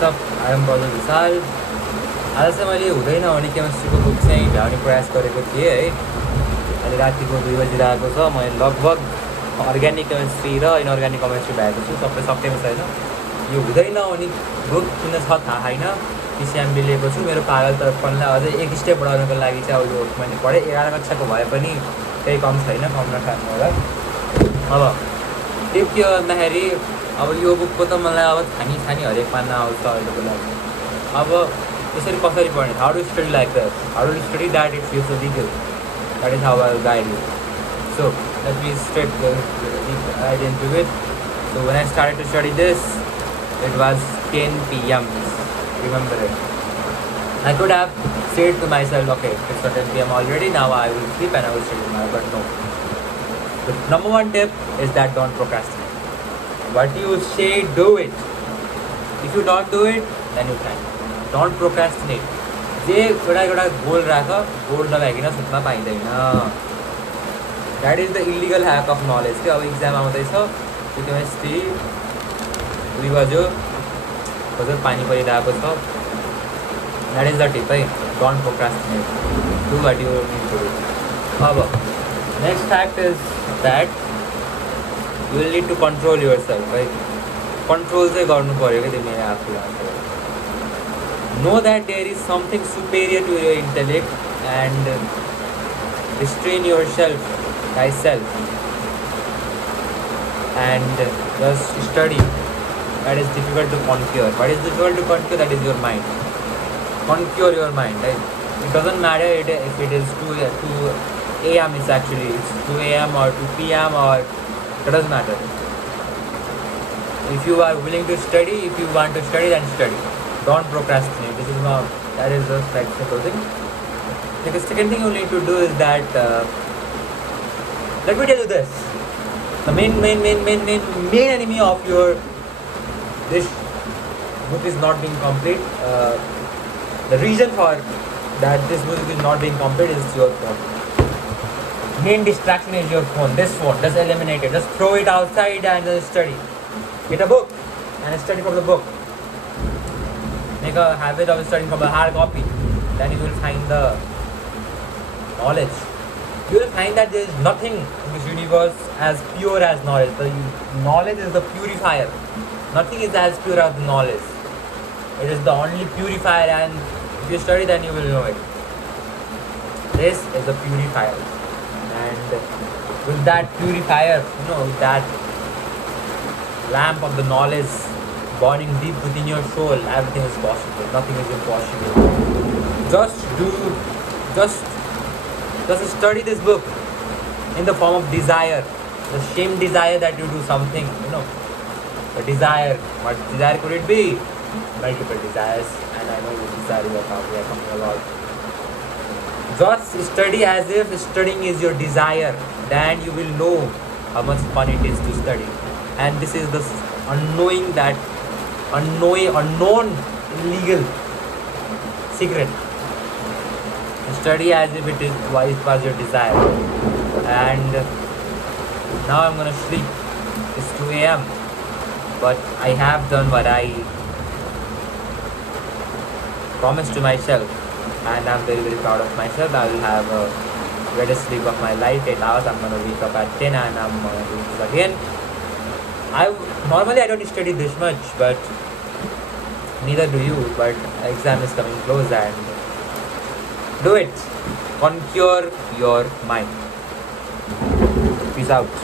सब I am बदल विशाल। आज चाहिँ मैले हुँदैन भने केमिस्ट्रीको बुक चाहिँ भ्याउने प्रयास गरेको थिएँ है। अहिले रातिको 2 बजिरहेको छ। मैले लगभग अर्ग्यानिक केमिस्ट्री र इनअर्ग्यानिक केमिस्ट्री भ्याएको छु। सबै सकेको छैन। यो हुँदैन भने बुक किन छ थाहा छैन। पिसिएमबी लिएको छु। मेरो पागल तर्फलाई अझै एक स्टेप बढाउनको लागि चाहिँ अब यो मैले पढेँ। 11 कक्षाको भए पनि केही कम छैन, कम नखानु होला। अब टिप के भन्दाखेरि अब यो बुकको त मलाई अब छानी हरेक मान्न आउँछ अहिलेको लागि। अब यसरी कसरी पढ्ने, how to study like that, how to study that it fills a detail, that is how I will guide you. So let me straight right into it. So when I started to study this, it was 10 p.m. Remember it. I could have said to myself, okay, it's 10 p.m. already, now I will sleep and I will study tomorrow, but no. The number one tip is that don't procrastinate. What you say, do it. If you don't do it, then you can. Don't procrastinate. जे एउटा गोल राख, गोल नभइकन सुत्न पाइँदैन. That is the illegal hack of knowledge के. अब exam आउँदैछ, त्यो chemistry 2 बज्यो, कसरी पानी परिरहेको छ. द्याट इज द टिप है. Don't procrastinate, do what you need to do. अब next fact is that you will need to control yourself है. कन्ट्रोल चाहिँ गर्नु पऱ्यो क्या तिमीले आफूलाई. Know that there is something superior to your intellect and restrain yourself thyself and just study. That is difficult to conquer. What is difficult to conquer? That is your mind. Conquer your mind, right? It doesn't matter if it is 2 a.m. It's actually it's 2 a.m. or 2 p.m. or it doesn't matter. If you are willing to study, if you want to study, then study. Don't procrastinate. This is not, that is just like simple thing. The second thing you need to do is that let me tell you this. The main enemy of your this book is not being complete. The reason for that this book is not being complete is your phone. Main distraction is your phone. This phone, just eliminate it. Just throw it outside and just study. Get a book and study from the book. Make a habit of studying from a hard copy. Then you will find the knowledge. You will find that there is nothing in this universe as pure as knowledge. The knowledge is the purifier. Nothing is as pure as knowledge. It is the only purifier, and if you study, then you will know it. This is the purifier, and with that purifier, with that lamp of the knowledge burning deep within your soul, everything is possible. Nothing is impossible. Just study this book in the form of desire. The same desire that you do something, the desire. What desire could it be? Multiple desires, and I know which desire we are talking about. Just study as if studying is your desire. Then you will know how much fun it is to study. And this is the unknown illegal secret. Study as if it was your desire. And now I'm gonna sleep. It's 2 a.m. But I have done what I promised to myself, and I'm very, very proud of myself. I will have a greatest sleep of my life, 8 hours. I'm gonna wake up at 10 and I'm gonna do this again. Normally I don't study this much, but neither do you. But exam is coming close, and do it. Conquer your mind. Peace out.